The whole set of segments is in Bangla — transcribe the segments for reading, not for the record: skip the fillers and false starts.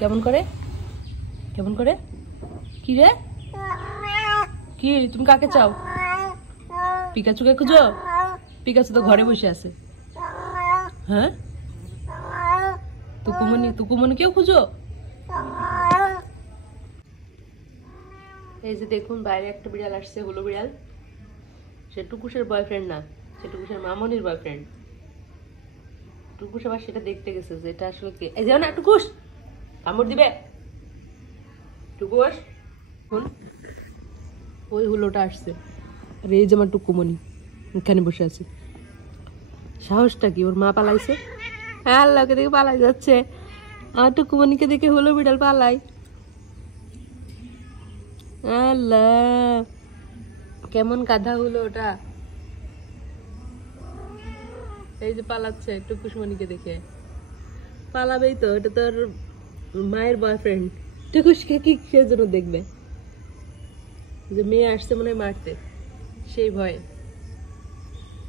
কেমন করে কেমন করে কি রে কি তুমি কাকে চাও? পিকাচুকে খুঁজো? পিকাচু তো ঘরে বসে আছে। হ্যাঁ তুকুমনি কেউ খুঁজো? এই যে দেখুন বাইরে একটা বিড়াল আসছে, হলো বিড়াল। সে টুকুসের বয়ফ্রেন্ড না, সে টুকুসের মামনির বয়ফ্রেন্ড। টুকুস আবার সেটা দেখতে গেছে যে এটা আসলে কে। এই যাও না টুকুস, কামড় দিবে। টুকুস ওই হুলোটা আসছে, আর এই যে আমার টুকুমনি এখানে বসে আছে। সাহসটা কি, ওর মা পালাইছে। হ্যাঁ আল্লাহকে দেখে পালাই যাচ্ছে, আর টুকুমনিকে দেখে হলো বিড়াল পালাই। আল্লাহ কেমন গাধা হলো ওটা। এই যে পালাচ্ছে টুকুসমণিকে দেখে। পালাবেই তো, এটা তোর মায়ের বয়ফ্রেন্ড। টুকুসকে কি কিসের জন্য দেখবে? যে মেয়ে আসছে মনে হয় মারতে, সেই ভয়ে।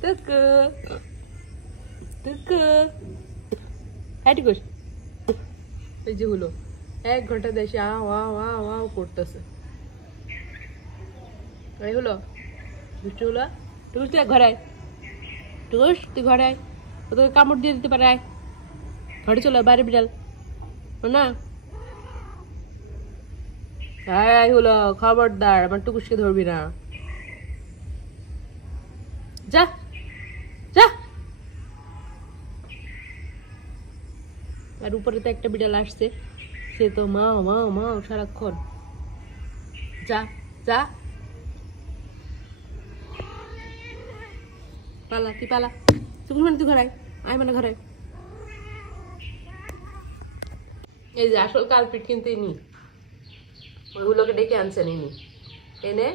টুকু টুকু হ্যাঁ টুকুস, এই যে হলো 1 ঘন্টা দেশে আও আও আও আও করতেছে। এই হলো দুষ্টু হলো। টুকুস তুই ঘরে আয়, টুকুস তুই ঘরে আয়, ও তোকে কামড় দিয়ে দিতে পারে। আয় ঘরে চলো, বাইরে বিড়াল না। এই হলো খবরদার, আমার টুকুসকে ধরবি না। যা যা। আর উপরে তো একটা বিড়াল আসছে, সে তো মাও মাও মাও সারাক্ষণ। যা যা পালা, তুই পালা। তুই মানে তুই ঘরে আয়, মানে ঘরে। এই যে আসল কালপিট কিন্তু ইনি, ওইগুলোকে ডেকে আনছেন ইনি। এনে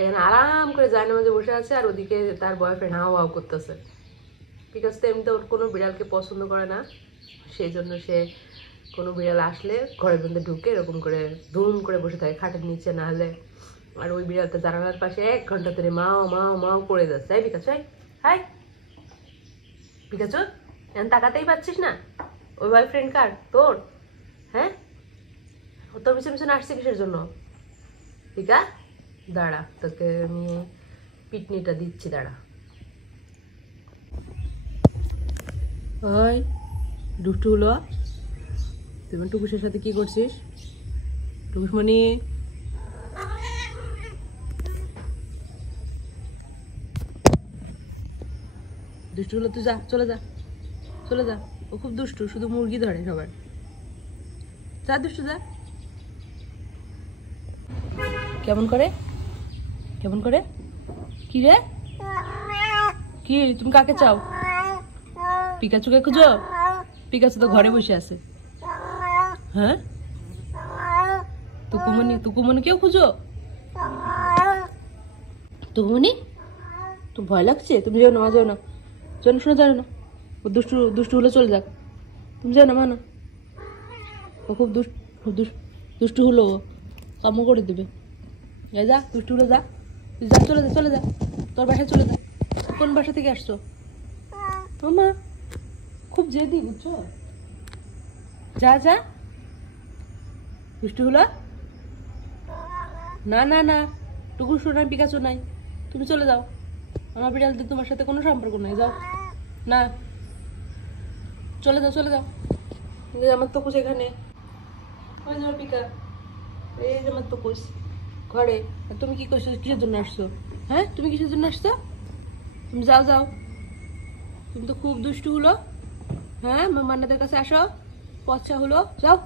এখানে আরাম করে জায়না মাঝে বসে আছে, আর ওদিকে তার বয়ফ্রেন্ড হাও হাও করতেছে। বিকজ তো এমনিতে ওর কোনো বিড়ালকে পছন্দ করে না, সেই জন্য সে কোনো বিড়াল আসলে ঘরের মধ্যে ঢুকে এরকম করে ধুম করে বসে থাকে খাটের নিচে, না হলে। আর ওই বিড়ালটা জানালার পাশে 1 ঘন্টা ধরে মাও মাও মাও করে যাচ্ছে। এই পিকাচু, হাই পিকাচু, এখন তাকাতেই পাচ্ছিস না? ওই বয়ফ্রেন্ড কার তোর? হ্যাঁ ও তোর পিছনে পিছনে আসছে কিসের জন্য? পিকা দাঁড়া, তোকে আমি পিটনিটা দিচ্ছি, দাঁড়া। ওই দুষ্টু হলো, তুই টুকুসের সাথে কি করছিস? টুকুসমণি দুষ্টু হলো, তুই যা, চলে যা চলে যা। ও খুব দুষ্টু, শুধু মুরগি ধরে সবার। যা দুষ্টু যা। কেমন করে কেমন করে কি রে কি তুমি কাকে চাও? পিকাচুকে খুঁজো? পিকাচু তো ঘরে বসে আছে। হ্যাঁ তুকুমনি কেউ খুঁজো? তুকুমনি তো ভয় লাগছে, তুমি যাও না, মা যাও না, জন শোনা যাও না। ও দুষ্টু দুষ্টু হলে চলে যাক, তুমি যাও না মা, না। ও খুব দুষ্টু হলো, ও কামো করে দেবে। যা দুষ্টু হলে যা, তুই যা, চলে যা চলে যা, তোর বাসায় চলে যা। কোন বাসা থেকে আসছো? ও মা খুব জেদি, বুঝছো? যা যা দুষ্টু হলো। না না না, টুকুসু নাই, পিকাচু নাই, তুমি চলে যাও। আমার বিড়ালদের তোমার সাথে কোনো সম্পর্ক নাই, যাও না, চলে যাও চলে যাও। আমার টুকুস এখানে, ওই যে পিকা, এই যে আমার টুকুস ঘরে। তুমি কি করছো, কিসের জন্য আসছো? হ্যাঁ তুমি কিসের জন্য আসছো? তুমি যাও যাও, তুমি তো খুব দুষ্টু হলো। হ্যাঁ মান্নাদের কাছে আসো, পচা হলো, যাও।